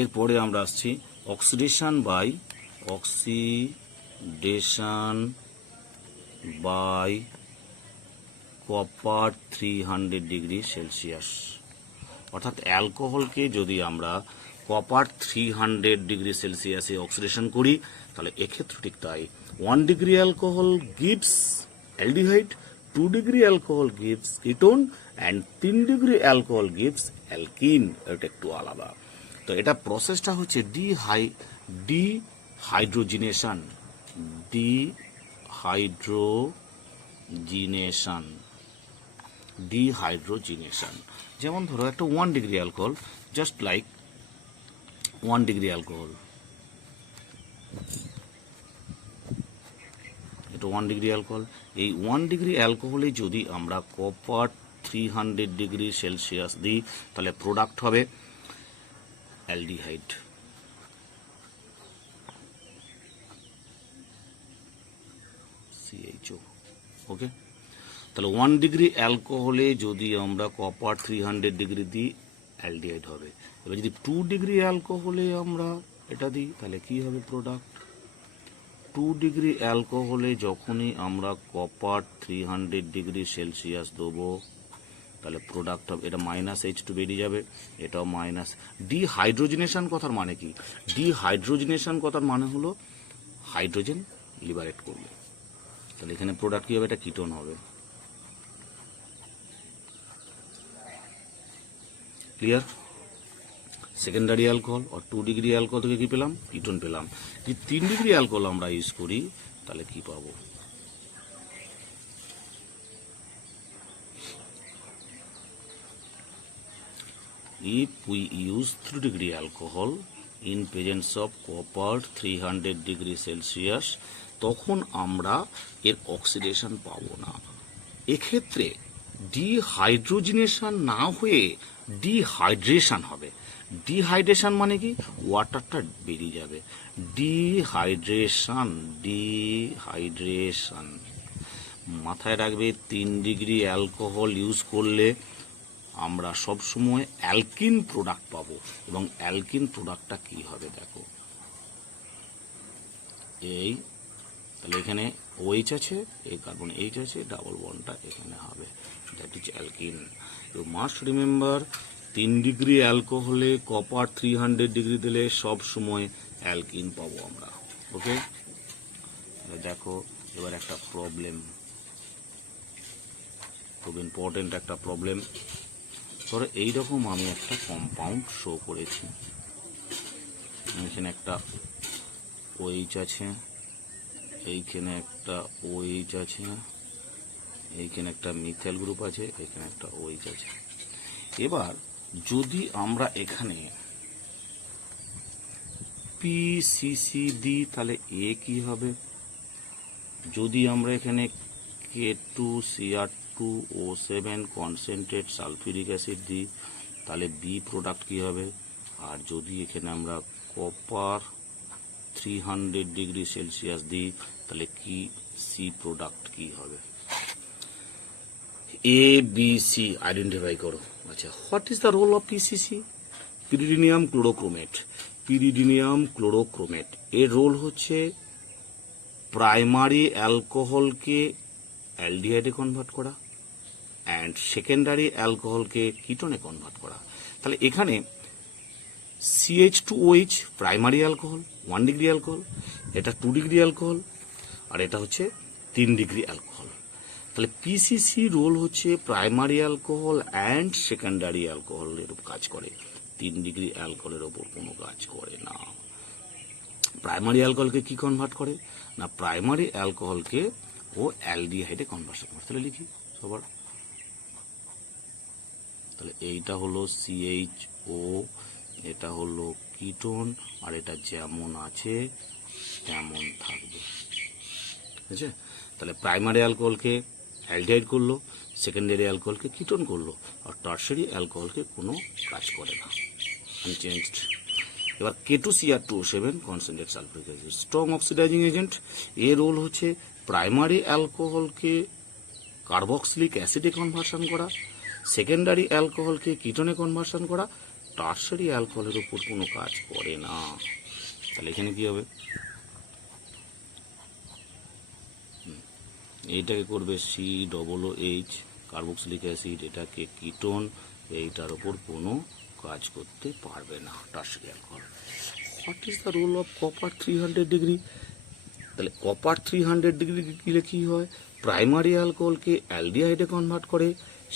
এরপরে আমরা আসছি oxidation by copper 300 degree Celsius. অর্থাৎ অ্যালকোহলকে যদি আমরা কপার 300 ডিগ্রি সেলসিয়াসে অক্সিডেশন করি তাহলে এক্ষেত্রে ঠিক তাই 1 degree alcohol gives aldehyde, 2 degree alcohol gives ketone and 3 degree alcohol gives alkyne. এটা একটু আলাদা। তো এটা প্রসেসটা হচ্ছে ডিহাইড্রোজিনেশন। ডিহাইড্রোজিনেশন যেমন ধরো একটা 1 degree alcohol, just like 1 degree alcohol, এটা 1 ডিগ্রি অ্যালকোহল। এই 1 ডিগ্রি অ্যালকোহলে যদি আমরা কপার 300 ডিগ্রি সেলসিয়াস দিই তাহলে প্রোডাক্ট হবে অ্যালডিহাইড। CHO। ওকে, তাহলে 1 ডিগ্রি অ্যালকোহলে যদি আমরা কপার 300 ডিগ্রি দিই অ্যালডিহাইড হবে। এবার যদি 2 ডিগ্রি অ্যালকোহলে আমরা এটা দিই তাহলে কি হবে প্রোডাক্ট? 2 ডিগ্রি অ্যালকোহলে যখনই আমরা কপার 300 ডিগ্রি সেলসিয়াস দেবো তাহলে প্রোডাক্ট হবে, এটা -H2 বেরিয়ে যাবে, এটাও মাইনাস। ডিহাইড্রোজিনেশন কথার মানে কি? ডিহাইড্রোজিনেশন কথার মানে হলো হাইড্রোজেন লিবারেট করবে। তাহলে এখানে প্রোডাক্ট কি হবে? এটা কিটোন হবে। ক্লিয়ার? সেকেন্ডারি অ্যালকোহল আর 2 ডিগ্রি অ্যালকোহল থেকে কি পেলাম? কিটোন পেলাম। যদি 3 ডিগ্রি অ্যালকোহল আমরা ইউজ করি তাহলে কি পাবো? If we use 3 degree alcohol in presence of copper 300 degree Celsius তখন আমরা এর অক্সিডেশন পাবো না। এক্ষেত্রে ডিহাইড্রোজিনেশন না হয়ে ডিহাইড্রেশন হবে। ডিহাইড্রেশন মানে কি? ওয়াটারটা বেরিয়ে যাবে। ডিহাইড্রেশন মাথায় রাখবে। 3 ডিগ্রি অ্যালকোহল ইউজ করলে আমরা সব সময় অ্যালকিন প্রোডাক্ট পাবো। এবং অ্যালকিন প্রোডাক্টটা কি হবে দেখো, এই তাহলে এখানে OH আছে, এই কার্বন H আছে, ডাবল বন্ডটা এখানে হবে, that is alkene. You must remember 3 degree অ্যালকোহলে কপার 300 ডিগ্রি দিলে সব সময় অ্যালকিন পাবো আমরা। ওকে, দেখো এবার একটা প্রবলেম, খুব ইম্পর্টেন্ট একটা প্রবলেম। ধরো এইরকম আমি একটা কম্পাউন্ড শো করেছি, এখানে একটা OH আছে, এইখানে একটা OH আছে, এইখানে একটা মিথাইল গ্রুপ আছে, এখানে একটা OH আছে। এবার যদি আমরা এখানে PCC দিই তাহলে এ কি হবে? যদি আমরা এখানে K2Cr2O7 কনসেন্ট্রেট সালফিউরিক অ্যাসিড দিই তাহলে বি প্রোডাক্ট কি হবে? আর যদি এখানে আমরা কপার 300 ডিগ্রি সেলসিয়াস দিই তাহলে কি সি প্রোডাক্ট কি হবে? ABC আইডেন্টিফাই করো। আচ্ছা, what is the role of PCC? Pyridinium chlorochromate. Pyridinium chlorochromate এর রোল হচ্ছে প্রাইমারি অ্যালকোহলকে অ্যালডিহাইডে কনভার্ট করা অ্যান্ড সেকেন্ডারি অ্যালকোহলকে কিটোনে কনভার্ট করা। তাহলে এখানে CH2OH primary alcohol 1 degree alcohol, এটা 2 ডিগ্রি অ্যালকোহল, আর এটা হচ্ছে 3 ডিগ্রি অ্যালকোহল। তাহলে পিসিসি রোল হচ্ছে প্রাইমারি অ্যালকোহল অ্যান্ড সেকেন্ডারি অ্যালকোহলের কাজ করে, 3 ডিগ্রি অ্যালকোহলের ওপর কোনো কাজ করে না। প্রাইমারি অ্যালকোহলকে কি কনভার্ট করে না, প্রাইমারি অ্যালকোহলকে ও অ্যালডিহাইডে কনভার্সন করে। তাহলে লিখি সবার, তাহলে এইটা হলো CHO, এটা হলো কিটোন, আর এটা যেমন আছে তেমন থাকবে। ঠিক আছে? তাহলে প্রাইমারি অ্যালকোহলকে অ্যালডিহাইড করলো, সেকেন্ডারি অ্যালকোহলকে কিটোন করলো, আর টারশারি অ্যালকোহলকে কোনো কাজ করে না, আনচেঞ্জড। এবার K2Cr2O7 concentrate sulphuric acid strong oxidising agent. এর রোল হচ্ছে প্রাইমারি অ্যালকোহলকে কার্বক্সিলিক অ্যাসিডে কনভার্সন করা, সেকেন্ডারি অ্যালকোহলকে কিটোনে কনভার্সন করা, টারশারি অ্যালকোহলের উপর কোনো কাজ করে না। তাহলে এখানে কি হবে, এইটাকে করবে COOH কার্বক্সিলিক অ্যাসিড, এটাকে কিটোন, এইটার ওপর কোনো কাজ করতে পারবে না tertiary alcohol. What is the role of copper 300 degree? তাহলে কপার 300 ডিগ্রি দিলে কি হয়, প্রাইমারি অ্যালকোহলকে অ্যালডিহাইডে কনভার্ট করে,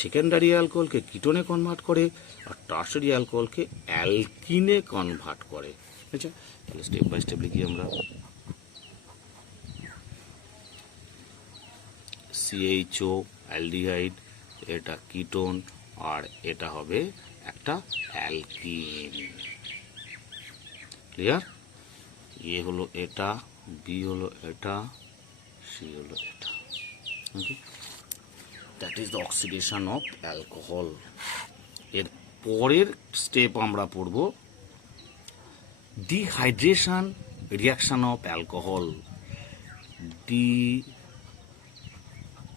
সেকেন্ডারি অ্যালকোহলকে কিটোনে কনভার্ট করে, আর টারশারি অ্যালকোহলকে অ্যালকিনে কনভার্ট করে। আচ্ছা, তাহলে স্টেপ বাই স্টেপ লিখি আমরা। CHO অ্যালডিহাইড, এটা কিটোন, আর এটা হবে একটা অ্যালকিন। ক্লিয়ার? এ হলো এটা, বি হলো এটা, সি হলো এটা। Okay, that is the oxidation of alcohol. এর পরের স্টেপ আমরা পড়ব dehydration reaction of alcohol.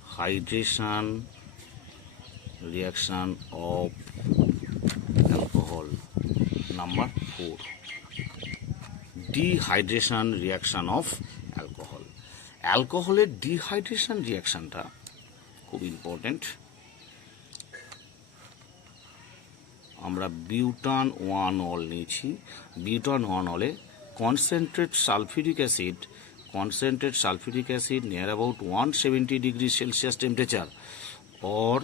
Dehydration reaction of alcohol number 4। Dehydration reaction of alcohol. অ্যালকোহলের ডিহাইড্রেশন রিয়াকশনটা খুব ইম্পর্টেন্ট। আমরা বিউটান 1 অল নিয়েছি। বিউটান 1 অলে concentrate sulphuric acid near about 170 degree Celsius temperature or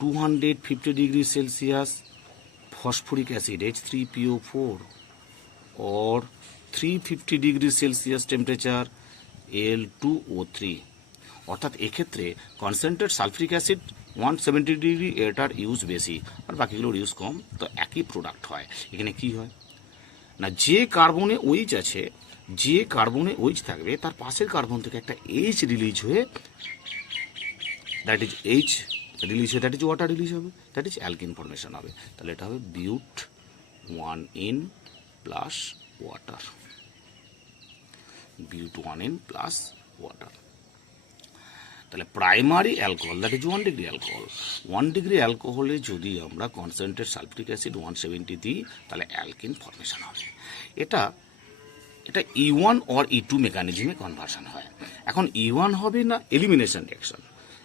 250 degree Celsius phosphoric acid H3PO4 or 350 degree Celsius temperature Al2O3। অর্থাৎ এক্ষেত্রে concentrate sulphuric acid 170 degree, এটার use বেশি আর বাকিগুলোর ইউজ কম, তো একই প্রোডাক্ট হয়। এখানে কি হয় না, যে কার্বনে OH আছে, যে কার্বনে OH থাকবে তার পাশের কার্বন থেকে একটা H রিলিজ হয়ে, দ্যাট ইজ H রিলিজ হয়ে, দ্যাট ইজ ওয়াটার রিলিজ হবে, দ্যাট ইজ অ্যালকিন ফর্মেশন হবে। তাহলে এটা হবে but 1N plus water, but 1N plus water. তাহলে primary alcohol that is 1 degree alcohol. 1 degree অ্যালকোহলে যদি আমরা কনসেন্ট্রেট সালফিউরিক অ্যাসিড 170 দিই তাহলে অ্যালকিন ফর্মেশন হবে। এটা E1 অর E2 মেকানিজমে কনভার্সন হয়। এখন E1 হবে না এলিমিনেশন রিঅ্যাকশন,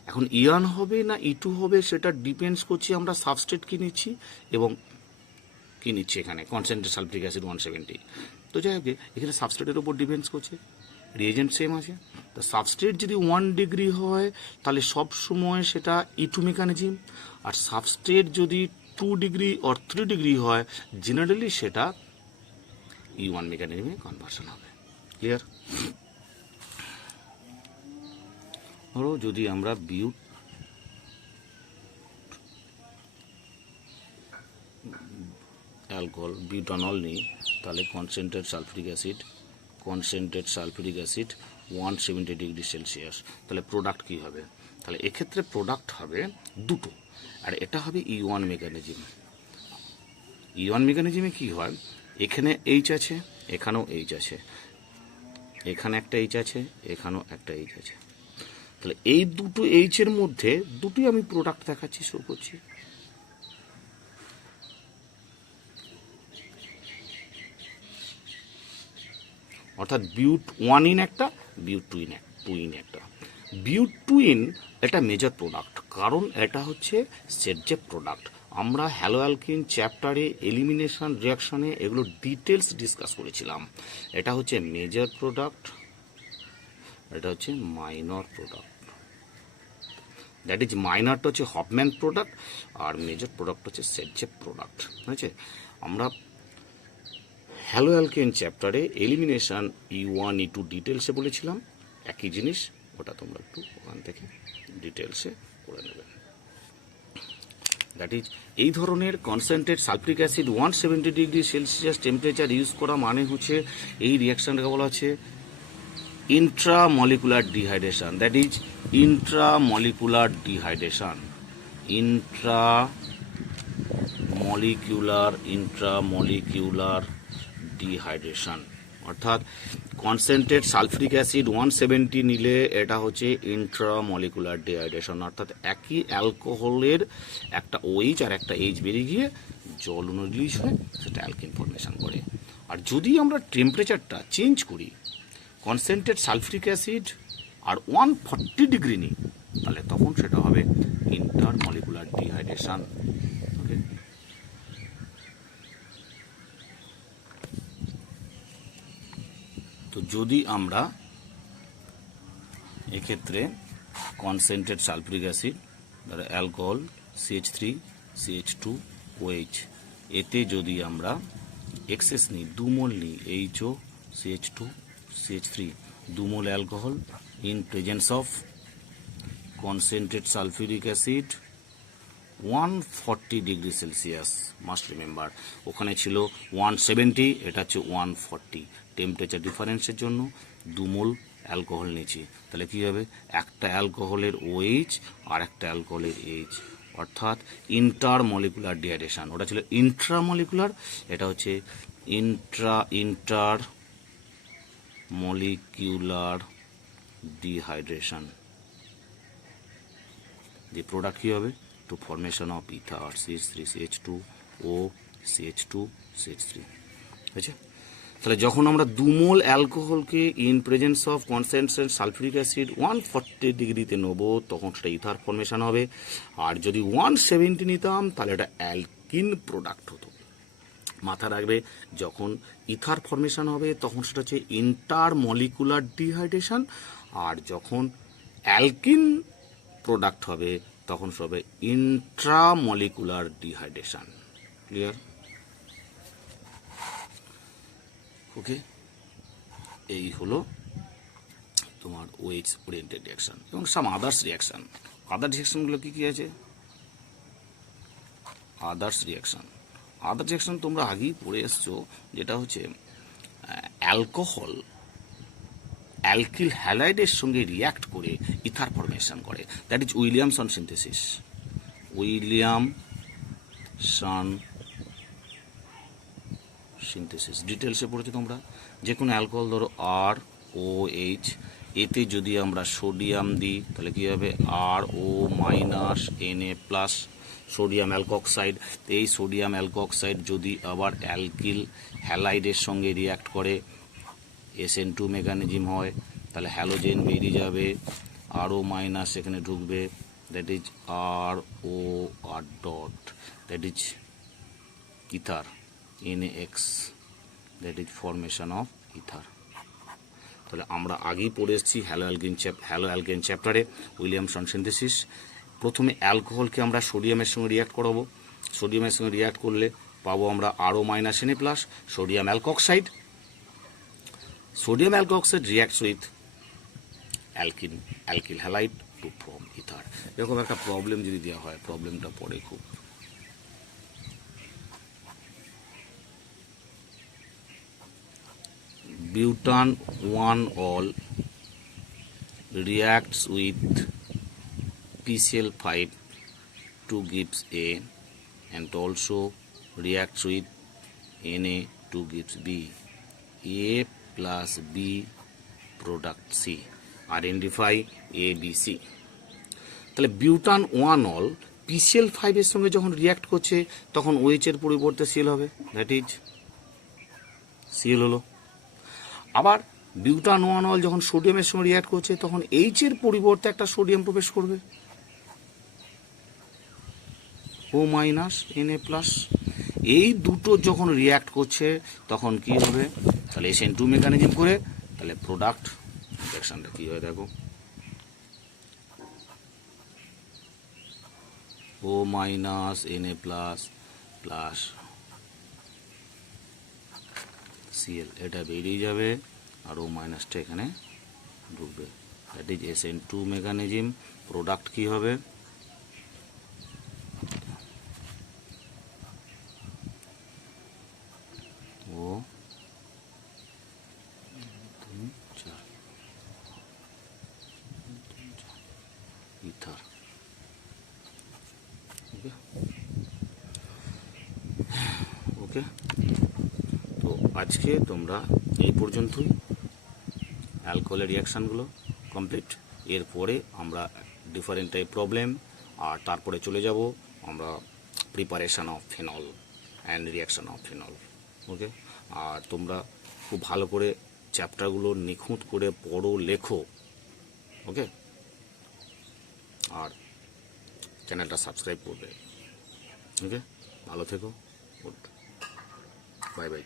এখন E1 হবে না E2 হবে, সেটা ডিপেন্ডস করছে আমরা সাবস্ট্রেট কি নিচ্ছি এবং কি নিচ্ছি। এখানে কনসেন্ট্রেট সালফিউরিক অ্যাসিড 170, তো যাই হোক এখানে সাবস্ট্রেটের উপর ডিপেন্ডস করছে, রিএজেন্ট সেম আছে। তো সাবস্ট্রেট যদি 1 ডিগ্রি হয় তাহলে সব সময় সেটা E2 মেকানিজম, আর সাবস্ট্রেট যদি 2 ডিগ্রি অর 3 ডিগ্রি হয় জেনারেলি সেটা E1 মেকানিজমে কনভার্সন হবে। ক্লিয়ার? ধরো যদি আমরা অ্যালকোহল বিউটানল নিই, তাহলে concentrate sulphuric acid 170 degree Celsius, তাহলে প্রোডাক্ট কি হবে? তাহলে এক্ষেত্রে প্রোডাক্ট হবে দুটো, আর এটা হবে E1 মেকানিজম। E1 মেকানিজমে কি হয়, এখানে H আছে, এখানেও H আছে, এখানে একটা H আছে, এখানেও একটা H আছে, তাহলে এই দুটো H এর মধ্যে দুটোই আমি প্রোডাক্ট দেখাচ্ছি, শো করছি। অর্থাৎ বিউট 1 একটা, বিউট 2 একটা। বিউট 2 এটা মেজর প্রোডাক্ট, কারণ এটা হচ্ছে সেটজেপ প্রোডাক্ট। আমরা হ্যালো অ্যালকিন চ্যাপ্টারে এলিমিনেশন রিয়াকশনে এগুলো ডিটেলস ডিসকাস করেছিলাম। এটা হচ্ছে মেজর প্রোডাক্ট, এটা হচ্ছে মাইনর প্রোডাক্ট। দ্যাট ইজ মাইনরটা হচ্ছে হফম্যান প্রোডাক্ট আর মেজর প্রোডাক্ট হচ্ছে সেটজেপ প্রোডাক্ট। ঠিক আছে, আমরা হ্যালো অ্যালকেন চ্যাপ্টারে এলিমিনেশন E1 E2 ডিটেলসে বলেছিলাম, একই জিনিস, ওটা তোমরা একটু ওখান থেকে ডিটেলসে করে নেবে। দ্যাট ইজ এই ধরনের concentrate sulphuric acid 170 degree Celsius temperature use করা মানে হচ্ছে এই রিয়াকশনটাকে বলা হচ্ছে intramolecular dehydration. That is intramolecular dehydration, intramolecular dehydration অর্থাৎ কনসেন্ট্রেট সালফিউরিক অ্যাসিড 170 নিলে এটা হচ্ছে ইন্ট্রামলিকুলার ডিহাইড্রেশন, অর্থাৎ একই অ্যালকোহলের একটা OH আর একটা H বেরিয়ে গিয়ে জল অণু রিলিজ হয়, সেটা অ্যালকিন ফর্মেশন করে। আর যদি আমরা টেম্পারেচারটা চেঞ্জ করি, কনসেন্ট্রেট সালফিউরিক অ্যাসিড আর 140 ডিগ্রি নিই, তাহলে তখন সেটা হবে ইন্টারমলিকুলার ডিহাইড্রেশন। ওকে, তো যদি আমরা এক্ষেত্রে কনসেন্ট্রেট সালফিউরিক অ্যাসিড ধরো অ্যালকোহল CH3CH2OH, এতে যদি আমরা এক্সেস নিই, 2 মোল নিই HO CH2CH3, 2 mole alcohol in presence of concentrate sulphuric acid 140 degree Celsius, must remember ওখানে ছিল 170, এটা হচ্ছে 140, টেম্পারেচার ডিফারেন্সের জন্য 2 মোল অ্যালকোহল নিয়েছি, তাহলে কী হবে, একটা অ্যালকোহলের OH আর একটা অ্যালকোহলের H, অর্থাৎ ইন্টারমলিকুলার ডিহাইড্রেশন। ওটা ছিল ইন্ট্রামলিকুলার, এটা হচ্ছে ইন্টারমলিকুলার ডিহাইড্রেশন। যে প্রোডাক্ট কী হবে, two formation of ether CH3CH2O CH2CH3, বুঝছে? তাহলে যখন আমরা 2 মোল অ্যালকোহলকে in presence of concentrate sulphuric acid 140 ডিগ্রিতে নেব, তখন সেটা ইথার ফর্মেশন হবে। আর যদি 170 নিতাম, তাহলে এটা অ্যালকিন প্রোডাক্ট হতো। মাথা রাখবে, যখন ইথার ফর্মেশন হবে তখন সেটা হচ্ছে ইন্টারমলিকুলার ডিহাইড্রেশন, আর যখন অ্যালকিন প্রোডাক্ট হবে তখন হবে ইন্ট্রামলিকুলার ডিহাইড্রেশন। ক্লিয়ার? ওকে, এই হলো তোমার OH ওরিয়েন্টেড রিয়াকশন এবং সাম আদার্স রিয়াকশন। আদার্স রিয়াকশনগুলো কী কী আছে? আদার্স রিয়াকশন তোমরা আগেই পড়ে এসছো, যেটা হচ্ছে অ্যালকোহল অ্যালকিল হ্যালাইডের সঙ্গে রিয়াক্ট করে ইথার ফর্মেশন করে, দ্যাট ইজ উইলিয়ামসন সিনথেসিস। ডিটেলসে পড়েছো তোমরা। যে কোনো অ্যালকোহল ধরো ROH, এতে যদি আমরা সোডিয়াম দিই তাহলে কী হবে, RO- Na+, সোডিয়াম অ্যালকক্সাইড। এই সোডিয়াম অ্যালকক্সাইড যদি আবার অ্যালকিল হ্যালাইডের সঙ্গে রিয়াক্ট করে SN2 মেকানিজম হয়, তাহলে হ্যালোজেন বেরিয়ে যাবে, RO- এখানে ঢুকবে, that is ROR, that is ether, NaX, that is formation of ether. তাহলে আমরা আগেই পড়ে এসেছি হ্যালো অ্যালকেন চ্যাপ্টারে উইলিয়ামসন সিনথেসিস। প্রথমে অ্যালকোহলকে আমরা সোডিয়ামের সঙ্গে রিয়াক্ট করাবো, সোডিয়ামের সঙ্গে রিয়াক্ট করলে পাবো আমরা RO- Na+, sodium alkoxide. Sodium alkoxide reacts with alkyl halide to form ether. এরকম একটা প্রবলেম যদি দেওয়া হয়, প্রবলেমটা পড়ে খুব। Butan 1-ol reacts with PCl5 to gives A, and also reacts with Na to gives B. A plus B product C. Identify A, B, C. তাহলে বিউটান 1-ol PCl5 এর সঙ্গে যখন রিয়াক্ট করছে তখন OH এর পরিবর্তে Cl হবে, দ্যাট ইজ Cl হলো। আবার বিউটান 1-ol যখন সোডিয়ামের সঙ্গে রিয়াক্ট করছে তখন H এর পরিবর্তে একটা সোডিয়াম প্রবেশ করবে, O-Na+। এই দুটো যখন রিয়াক্ট করছে তখন কি হবে, তাহলে SN2 মেকানিজম করে, তাহলে প্রোডাক্ট রিয়াকশনটা কি হয় দেখো, O-Na++ Cl, এটা বেরিয়ে যাবে আর O- এখানে ঢুকবে, that is SN2 mechanism. Product কি হবে, ও ইথার। ওকে, তো আজকে তোমরা এই পর্যন্তই অ্যালকোহলের রিয়াকশানগুলো কমপ্লিট। এরপরে আমরা ডিফারেন্ট টাইপ প্রবলেম, আর তারপরে চলে যাব আমরা preparation of phenol and reaction of phenol. Okay, আর তোমরা খুব ভালো করে চ্যাপ্টারগুলো নিখুঁত করে পড়ো, লেখো। ওকে, আর চ্যানেলটা সাবস্ক্রাইব করবে। ওকে, ভালো থেকো, গুড, বাই বাই।